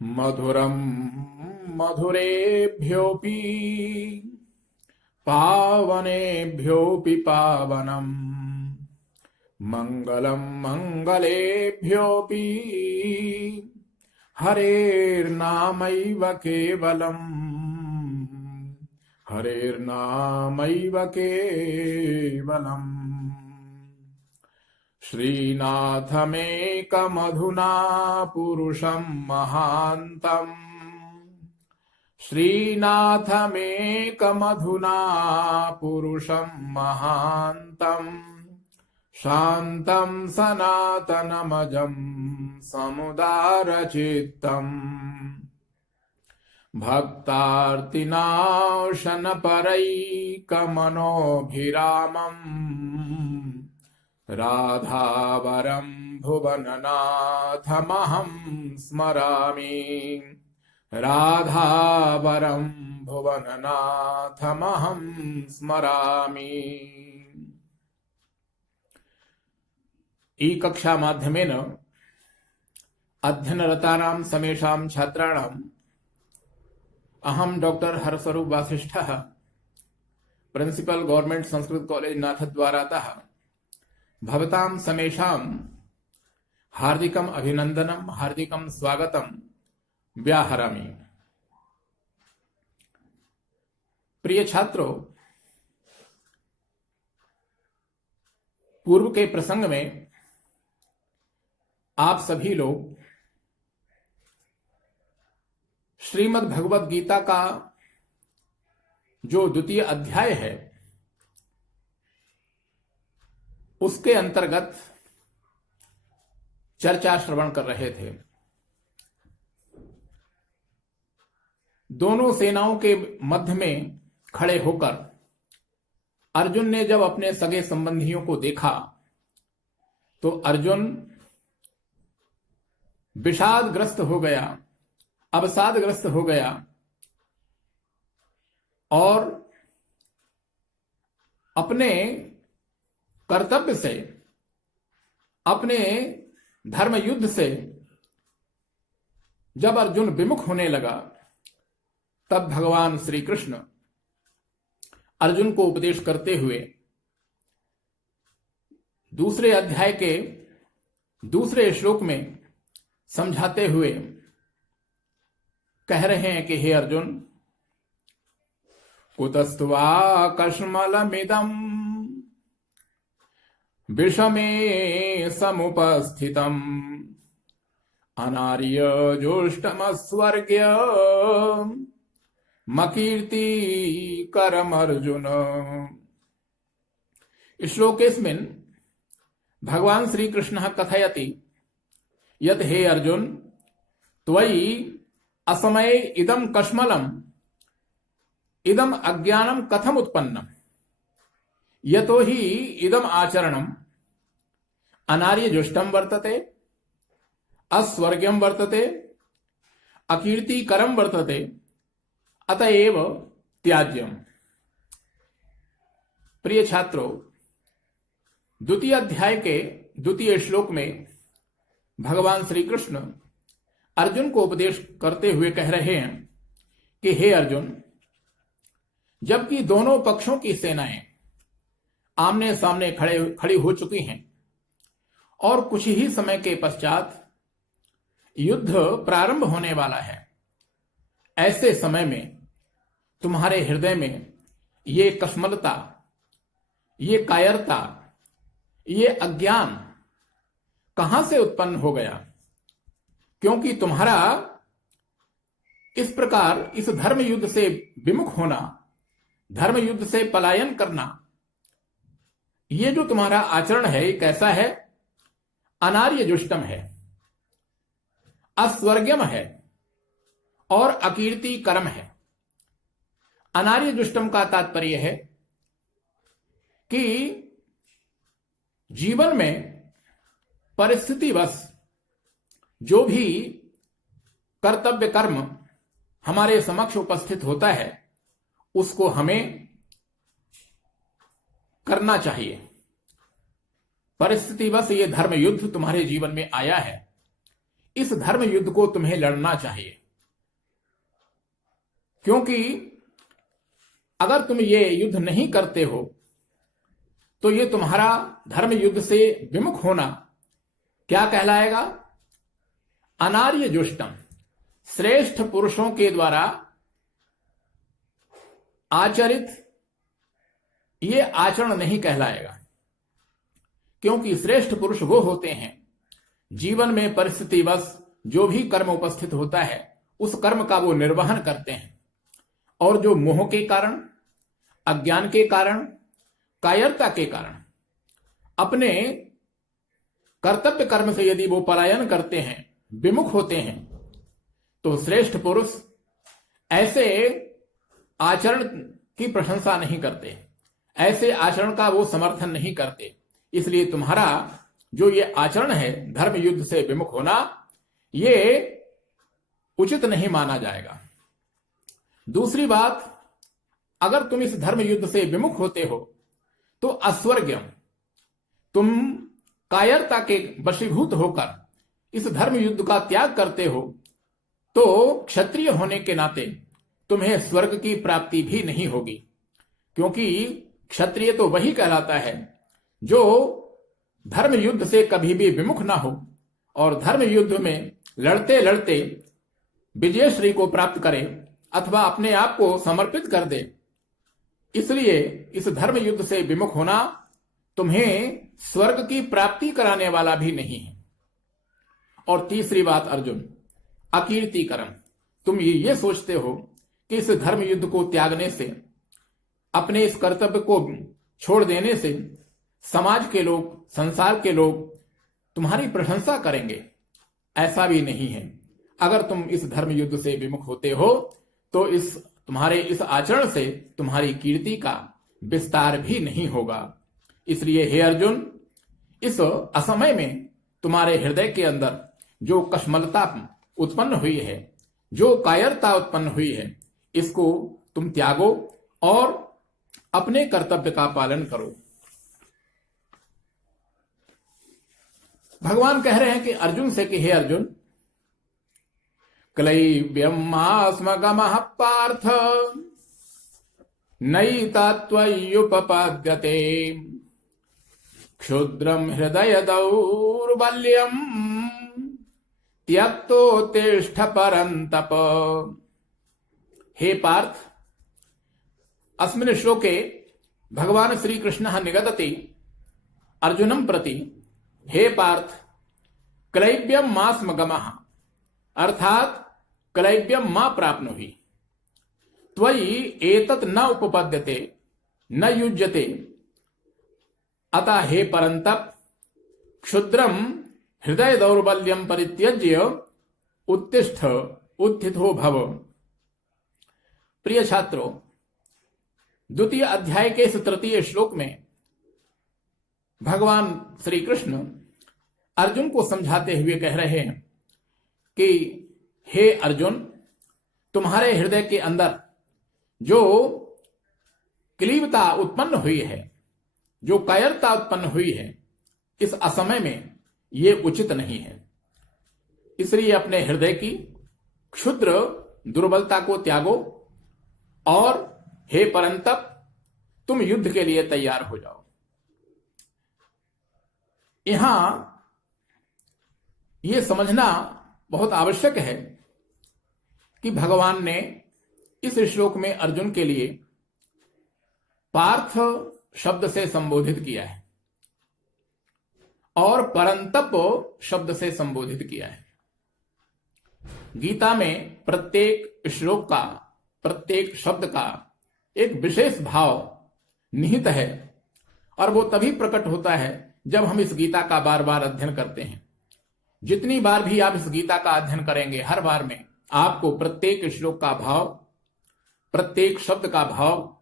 मधुरं मधुरेभ्योऽपि पावनेभ्योऽपि पावनम् मङ्गलं मङ्गलेभ्योऽपि हरेर्नामैव केवलम् हरेर्नामैव केवलम् श्रीनाथमेकमधुना पुरुषं महान्तम् श्रीनाथमेकमधुना पुरुषं महान्तम् शान्तं सनातनमजं समुदारचित्तम् भक्तार्तिनाशनपरैकमनोभिरामम् राधावरं भुवननाथमहं स्मरामि राधावरं भुवननाथमहं स्मरामि। ई कक्षा माध्यमेन अध्ययनरतानां समेषां छात्राणाम् अहं डॉक्टर हरस्वरूप वासिष्ठः प्रिंसिपल गवर्नमेंट संस्कृत कॉलेज नाथद्वारातः भवतां समेषां हार्दिकम् अभिनंदनं हार्दिकं स्वागतं व्याहरामि। प्रिय छात्रों, पूर्व के प्रसंग में आप सभी लोग श्रीमद् भगवद गीता का जो द्वितीय अध्याय है उसके अंतर्गत चर्चा श्रवण कर रहे थे। दोनों सेनाओं के मध्य में खड़े होकर अर्जुन ने जब अपने सगे संबंधियों को देखा तो अर्जुन विषादग्रस्त हो गया, अवसादग्रस्त हो गया और अपने कर्तव्य से, अपने धर्म युद्ध से जब अर्जुन विमुख होने लगा तब भगवान श्री कृष्ण अर्जुन को उपदेश करते हुए दूसरे अध्याय के दूसरे श्लोक में समझाते हुए कह रहे हैं कि हे अर्जुन, कुतस्त्वा कश्मलमिदं विषमे समुपस्थितम् अनार्य जोष्टमस्वर्ग्य मकीर्ति करम अर्जुन। श्लोकेस्मिन् भगवान श्री कृष्णः कथयति यत् हे अर्जुन, त्वयि असमये इदं कश्मलम् इदम् अज्ञानं कथम उत्पन्नम् यतो हि इदम् आचरणम् अनार्यजुष्टं वर्तते, अस्वर्ग्यं वर्तते, अकीर्तिकरं वर्तते, अतएव त्याज्यम्। प्रिय छात्रों, द्वितीय अध्याय के द्वितीय श्लोक में भगवान श्री कृष्ण अर्जुन को उपदेश करते हुए कह रहे हैं कि हे अर्जुन, जबकि दोनों पक्षों की सेनाएं आमने सामने खड़ी हो चुकी हैं और कुछ ही समय के पश्चात युद्ध प्रारंभ होने वाला है, ऐसे समय में तुम्हारे हृदय में ये कश्मलता, ये कायरता, ये अज्ञान कहां से उत्पन्न हो गया? क्योंकि तुम्हारा इस प्रकार इस धर्म युद्ध से विमुख होना, धर्म युद्ध से पलायन करना, ये जो तुम्हारा आचरण है ये कैसा है? अनार्य जुष्टम है, अस्वर्ग्यम है और अकीर्ति कर्म है। अनार्य जुष्टम का तात्पर्य है कि जीवन में परिस्थितिवश जो भी कर्तव्य कर्म हमारे समक्ष उपस्थित होता है उसको हमें करना चाहिए। परिस्थितिवश ये धर्म युद्ध तुम्हारे जीवन में आया है, इस धर्म युद्ध को तुम्हें लड़ना चाहिए, क्योंकि अगर तुम ये युद्ध नहीं करते हो तो ये तुम्हारा धर्म युद्ध से विमुख होना क्या कहलाएगा? अनार्य जुष्टम, श्रेष्ठ पुरुषों के द्वारा आचरित ये आचरण नहीं कहलाएगा, क्योंकि श्रेष्ठ पुरुष वो होते हैं जीवन में परिस्थितिवश जो भी कर्म उपस्थित होता है उस कर्म का वो निर्वहन करते हैं, और जो मोह के कारण, अज्ञान के कारण, कायरता के कारण अपने कर्तव्य कर्म से यदि वो पलायन करते हैं, विमुख होते हैं, तो श्रेष्ठ पुरुष ऐसे आचरण की प्रशंसा नहीं करते, ऐसे आचरण का वो समर्थन नहीं करते। इसलिए तुम्हारा जो ये आचरण है धर्म युद्ध से विमुख होना, ये उचित नहीं माना जाएगा। दूसरी बात, अगर तुम इस धर्म युद्ध से विमुख होते हो तो अस्वर्ग्यम, तुम कायरता के वशीभूत होकर इस धर्म युद्ध का त्याग करते हो तो क्षत्रिय होने के नाते तुम्हें स्वर्ग की प्राप्ति भी नहीं होगी, क्योंकि क्षत्रिय तो वही कहलाता है जो धर्म युद्ध से कभी भी विमुख ना हो और धर्म युद्ध में लड़ते लड़ते विजयश्री को प्राप्त करे अथवा अपने आप को समर्पित कर दे। इसलिए इस धर्म युद्ध से विमुख होना तुम्हें स्वर्ग की प्राप्ति कराने वाला भी नहीं है। और तीसरी बात अर्जुन, अकीर्तिकरण, तुम ये सोचते हो कि इस धर्म युद्ध को त्यागने से, अपने इस कर्तव्य को छोड़ देने से समाज के लोग, संसार के लोग तुम्हारी प्रशंसा करेंगे। ऐसा भी नहीं है। अगर तुम इस धर्म युद्ध से विमुख होते हो तो तुम्हारे इस आचरण से तुम्हारी कीर्ति का विस्तार भी नहीं होगा। इसलिए हे अर्जुन, इस असमय में तुम्हारे हृदय के अंदर जो कश्मलता उत्पन्न हुई है, जो कायरता उत्पन्न हुई है, इसको तुम त्यागो और अपने कर्तव्य का पालन करो। भगवान कह रहे हैं कि अर्जुन से कि हे अर्जुन, क्लैव्यमास्मगमः पार्थ नैतत्त्वय्युपपद्यते क्षुद्रम हृदय दौर्बल्यम त्यक्तोत्तिष्ठ परन्तप। हे पार्थ, अस्मिन् श्लोके भगवान श्री कृष्णः निगदति अर्जुनं प्रति, हे पार्थ, क्लैव्यम मास्मगमः, अर्थात क्लैव्यम मा प्राप्नुहि, त्वयि एतत् न उपपद्यते न युज्यते, अतः हे परन्तप क्षुद्रम हृदय दौर्बल्यम परित्यज्य उत्तिष्ठ उत्थितो भव। प्रिय छात्रों, द्वितीय अध्याय के इस तृतीय श्लोक में भगवान श्री कृष्ण अर्जुन को समझाते हुए कह रहे हैं कि हे अर्जुन, तुम्हारे हृदय के अंदर जो क्लीवता उत्पन्न हुई है, जो कायरता उत्पन्न हुई है, इस असमय में ये उचित नहीं है। इसलिए अपने हृदय की क्षुद्र दुर्बलता को त्यागो और हे परंतप, तुम युद्ध के लिए तैयार हो जाओ। यहां यह समझना बहुत आवश्यक है कि भगवान ने इस श्लोक में अर्जुन के लिए पार्थ शब्द से संबोधित किया है और परंतप शब्द से संबोधित किया है। गीता में प्रत्येक श्लोक का, प्रत्येक शब्द का एक विशेष भाव निहित है और वो तभी प्रकट होता है जब हम इस गीता का बार बार अध्ययन करते हैं। जितनी बार भी आप इस गीता का अध्ययन करेंगे, हर बार में आपको प्रत्येक श्लोक का भाव, प्रत्येक शब्द का भाव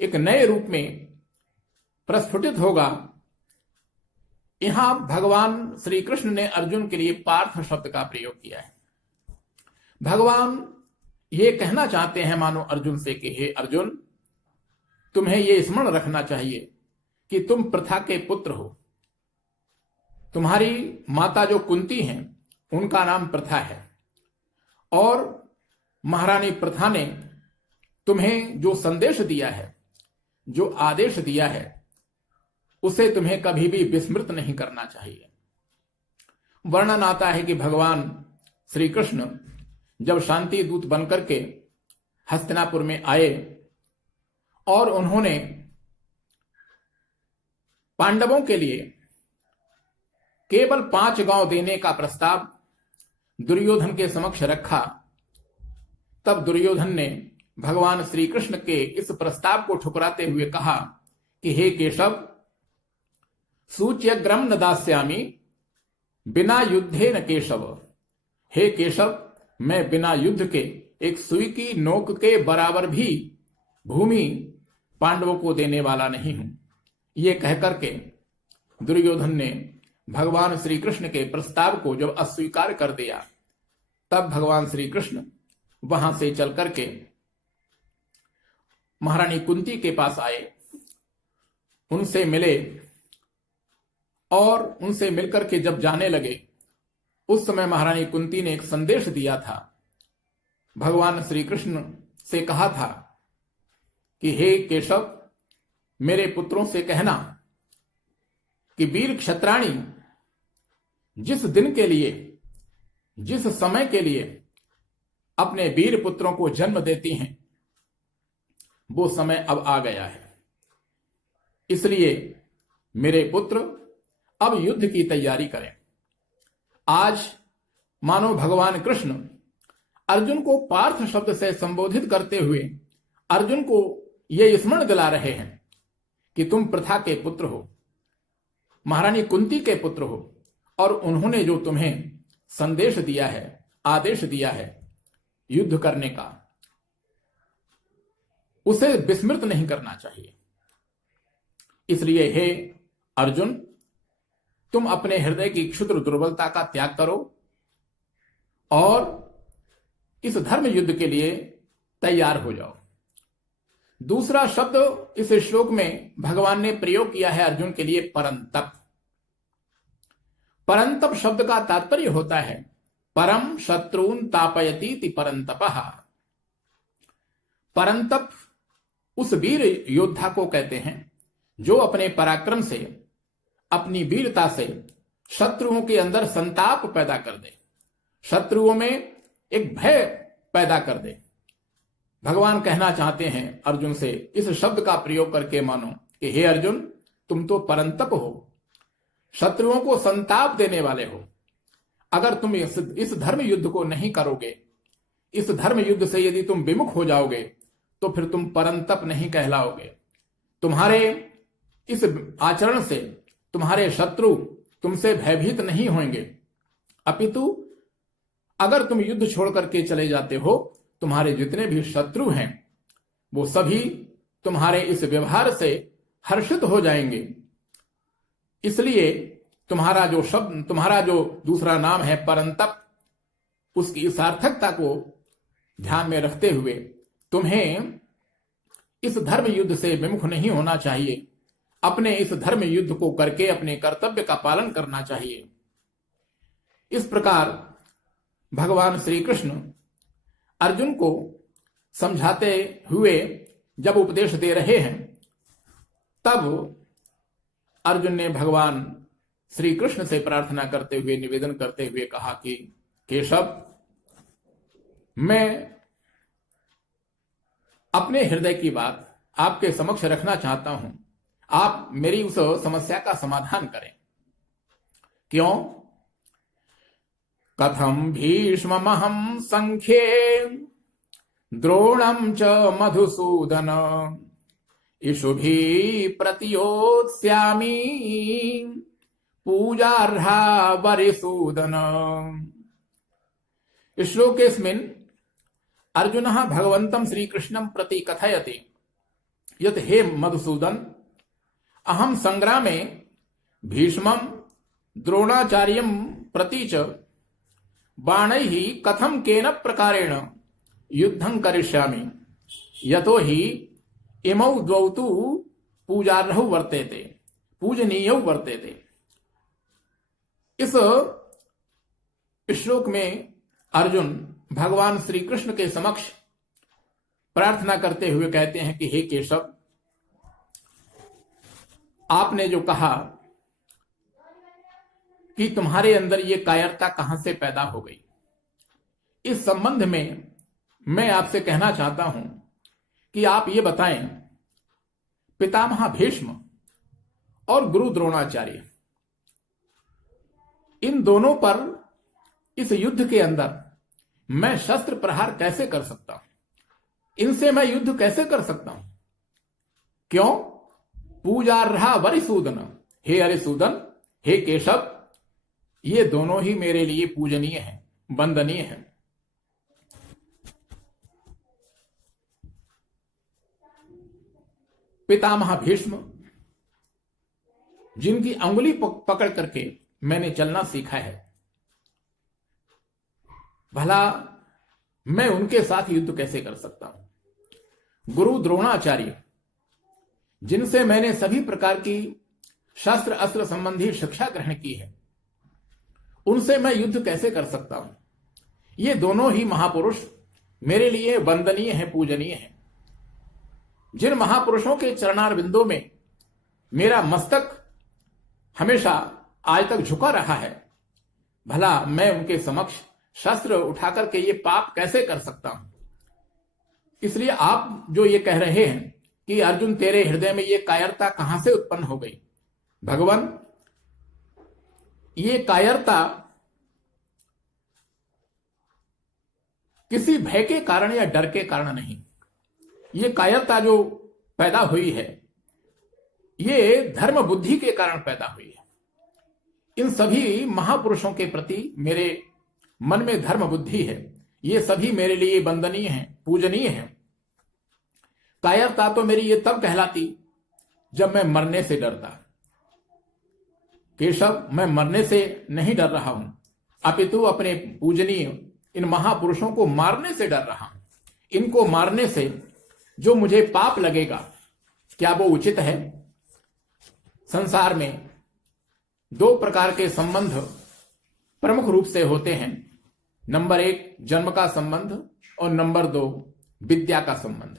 एक नए रूप में प्रस्फुटित होगा। यहां भगवान श्री कृष्ण ने अर्जुन के लिए पार्थ शब्द का प्रयोग किया है। भगवान ये कहना चाहते हैं मानो अर्जुन से कि हे अर्जुन, तुम्हें ये स्मरण रखना चाहिए कि तुम प्रथा के पुत्र हो। तुम्हारी माता जो कुंती हैं, उनका नाम प्रथा है। और महारानी प्रथा ने तुम्हें जो संदेश दिया है, जो आदेश दिया है, उसे तुम्हें कभी भी विस्मृत नहीं करना चाहिए। वर्णन आता है कि भगवान श्री कृष्ण जब शांति दूत बनकर के हस्तिनापुर में आए और उन्होंने पांडवों के लिए केवल 5 गांव देने का प्रस्ताव दुर्योधन के समक्ष रखा, तब दुर्योधन ने भगवान श्री कृष्ण के इस प्रस्ताव को ठुकराते हुए कहा कि हे केशव, सूच्यग्रम न दास्यामि बिना युद्धे न केशव। हे केशव, मैं बिना युद्ध के एक सुई की नोक के बराबर भी भूमि पांडवों को देने वाला नहीं हूं। ये कहकर के दुर्योधन ने भगवान श्री कृष्ण के प्रस्ताव को जब अस्वीकार कर दिया, तब भगवान श्री कृष्ण वहां से चल करके महारानी कुंती के पास आए, उनसे मिले और उनसे मिलकर के जब जाने लगे, उस समय महारानी कुंती ने एक संदेश दिया था। भगवान श्री कृष्ण से कहा था कि हे केशव, मेरे पुत्रों से कहना कि वीर क्षत्राणी जिस दिन के लिए, जिस समय के लिए अपने वीर पुत्रों को जन्म देती हैं, वो समय अब आ गया है। इसलिए मेरे पुत्र अब युद्ध की तैयारी करें। आज मानो भगवान कृष्ण अर्जुन को पार्थ शब्द से संबोधित करते हुए अर्जुन को यह स्मरण दिला रहे हैं कि तुम प्रथा के पुत्र हो, महारानी कुंती के पुत्र हो, और उन्होंने जो तुम्हें संदेश दिया है, आदेश दिया है युद्ध करने का, उसे विस्मृत नहीं करना चाहिए। इसलिए हे अर्जुन, तुम अपने हृदय की क्षुद्र दुर्बलता का त्याग करो और इस धर्म युद्ध के लिए तैयार हो जाओ। दूसरा शब्द इस श्लोक में भगवान ने प्रयोग किया है अर्जुन के लिए, परंतप। परंतप शब्द का तात्पर्य होता है परम शत्रून तापयति परंतपः। परंतप उस वीर योद्धा को कहते हैं जो अपने पराक्रम से, अपनी वीरता से शत्रुओं के अंदर संताप पैदा कर दे, शत्रुओं में एक भय पैदा कर दे। भगवान कहना चाहते हैं अर्जुन से इस शब्द का प्रयोग करके, मानो कि हे अर्जुन, तुम तो परंतप हो, शत्रुओं को संताप देने वाले हो। अगर तुम इस धर्म युद्ध को नहीं करोगे, इस धर्म युद्ध से यदि तुम विमुख हो जाओगे, तो फिर तुम परंतप नहीं कहलाओगे। तुम्हारे इस आचरण से तुम्हारे शत्रु तुमसे भयभीत नहीं होंगे, अपितु अगर तुम युद्ध छोड़ करके चले जाते हो, तुम्हारे जितने भी शत्रु हैं वो सभी तुम्हारे इस व्यवहार से हर्षित हो जाएंगे। इसलिए तुम्हारा जो शब्द, तुम्हारा जो दूसरा नाम है परंतप, उसकी सार्थकता को ध्यान में रखते हुए तुम्हें इस धर्म युद्ध से विमुख नहीं होना चाहिए। अपने इस धर्म युद्ध को करके अपने कर्तव्य का पालन करना चाहिए। इस प्रकार भगवान श्री कृष्ण अर्जुन को समझाते हुए जब उपदेश दे रहे हैं, तब अर्जुन ने भगवान श्री कृष्ण से प्रार्थना करते हुए, निवेदन करते हुए कहा कि केशव, मैं अपने हृदय की बात आपके समक्ष रखना चाहता हूं। आप मेरी उस समस्या का समाधान करें। क्यों? कथम भीष्ममहं संख्ये द्रोणं च मधुसूदन इषुभिः प्रतियोत्स्यामि पूजार्हा वरिसूदन। श्लोकेऽस्मिन् अर्जुनः भगवन्तं श्रीकृष्णं प्रति कथयति यत् हे मधुसूदन, अहं संग्रामे भीष्मं द्रोणाचार्यं प्रति च बाणैः कथं केन प्रकारेण युद्धं करिष्यामि, यतो हि इमौ द्वौ तु पूजार्हौ वर्तेते, पूजनीयौ वर्तेते। इस इस श्लोक में अर्जुन भगवान श्री कृष्ण के समक्ष प्रार्थना करते हुए कहते हैं कि हे केशव, आपने जो कहा कि तुम्हारे अंदर ये कायरता कहां से पैदा हो गई, इस संबंध में मैं आपसे कहना चाहता हूं कि आप ये बताएं, पितामह भीष्म और गुरु द्रोणाचार्य, इन दोनों पर इस युद्ध के अंदर मैं शस्त्र प्रहार कैसे कर सकता हूं? इनसे मैं युद्ध कैसे कर सकता हूं? क्यों? पूजा रहा वरिसूदन, हे अरिसूदन, हे केशव, ये दोनों ही मेरे लिए पूजनीय हैं, वंदनीय हैं। पितामह भीष्म, जिनकी अंगुली पकड़ करके मैंने चलना सीखा है, भला मैं उनके साथ युद्ध कैसे कर सकता हूं? गुरु द्रोणाचार्य, जिनसे मैंने सभी प्रकार की शस्त्र अस्त्र संबंधी शिक्षा ग्रहण की है, उनसे मैं युद्ध कैसे कर सकता हूं? ये दोनों ही महापुरुष मेरे लिए वंदनीय हैं, पूजनीय हैं। जिन महापुरुषों के चरणार बिंदों में मेरा मस्तक हमेशा आज तक झुका रहा है, भला मैं उनके समक्ष शस्त्र उठाकर के ये पाप कैसे कर सकता हूं? इसलिए आप जो ये कह रहे हैं कि अर्जुन तेरे हृदय में ये कायरता कहां से उत्पन्न हो गई, भगवान, ये कायरता किसी भय के कारण या डर के कारण नहीं। ये कायरता जो पैदा हुई है, ये धर्म बुद्धि के कारण पैदा हुई है। इन सभी महापुरुषों के प्रति मेरे मन में धर्म बुद्धि है, ये सभी मेरे लिए वंदनीय हैं, पूजनीय हैं। कायरता तो मेरी ये तब कहलाती जब मैं मरने से डरता। केशव, मैं मरने से नहीं डर रहा हूं, अपितु अपने पूजनीय इन महापुरुषों को मारने से डर रहा हूं। इनको मारने से जो मुझे पाप लगेगा, क्या वो उचित है? संसार में दो प्रकार के संबंध प्रमुख रूप से होते हैं। नंबर 1 जन्म का संबंध और नंबर 2 विद्या का संबंध।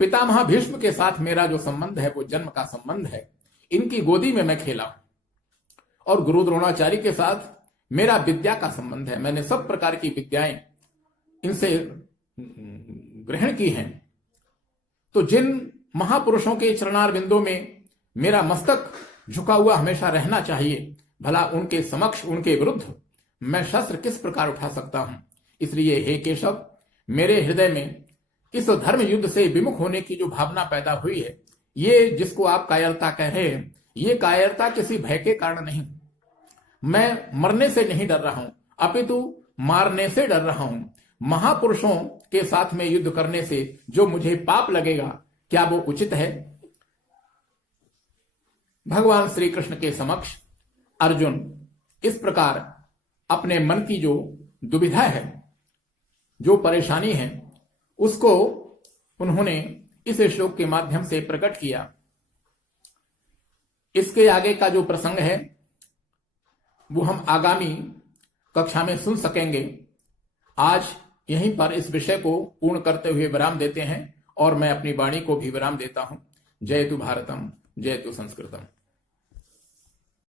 पितामह भीष्म के साथ मेरा जो संबंध है वो जन्म का संबंध है, इनकी गोदी में मैं खेला हूं। और गुरु द्रोणाचार्य के साथ मेरा विद्या का संबंध है, मैंने सब प्रकार की विद्याएं इनसे ग्रहण की हैं। तो जिन महापुरुषों के चरणार बिंदों में मेरा मस्तक झुका हुआ हमेशा रहना चाहिए, भला उनके समक्ष, उनके विरुद्ध मैं शस्त्र किस प्रकार उठा सकता हूं? इसलिए हे केशव, मेरे हृदय में इस धर्म युद्ध से विमुख होने की जो भावना पैदा हुई है, ये जिसको आप कायरता कह रहे हैं, ये कायरता किसी भय के कारण नहीं। मैं मरने से नहीं डर रहा हूं, अपितु मारने से डर रहा हूं। महापुरुषों के साथ में युद्ध करने से जो मुझे पाप लगेगा, क्या वो उचित है? भगवान श्री कृष्ण के समक्ष अर्जुन इस प्रकार अपने मन की जो दुविधा है, जो परेशानी है, उसको उन्होंने इस श्लोक के माध्यम से प्रकट किया। इसके आगे का जो प्रसंग है वो हम आगामी कक्षा में सुन सकेंगे। आज यहीं पर इस विषय को पूर्ण करते हुए विराम देते हैं और मैं अपनी वाणी को भी विराम देता हूं। जय तु भारतम, जय तु संस्कृतम।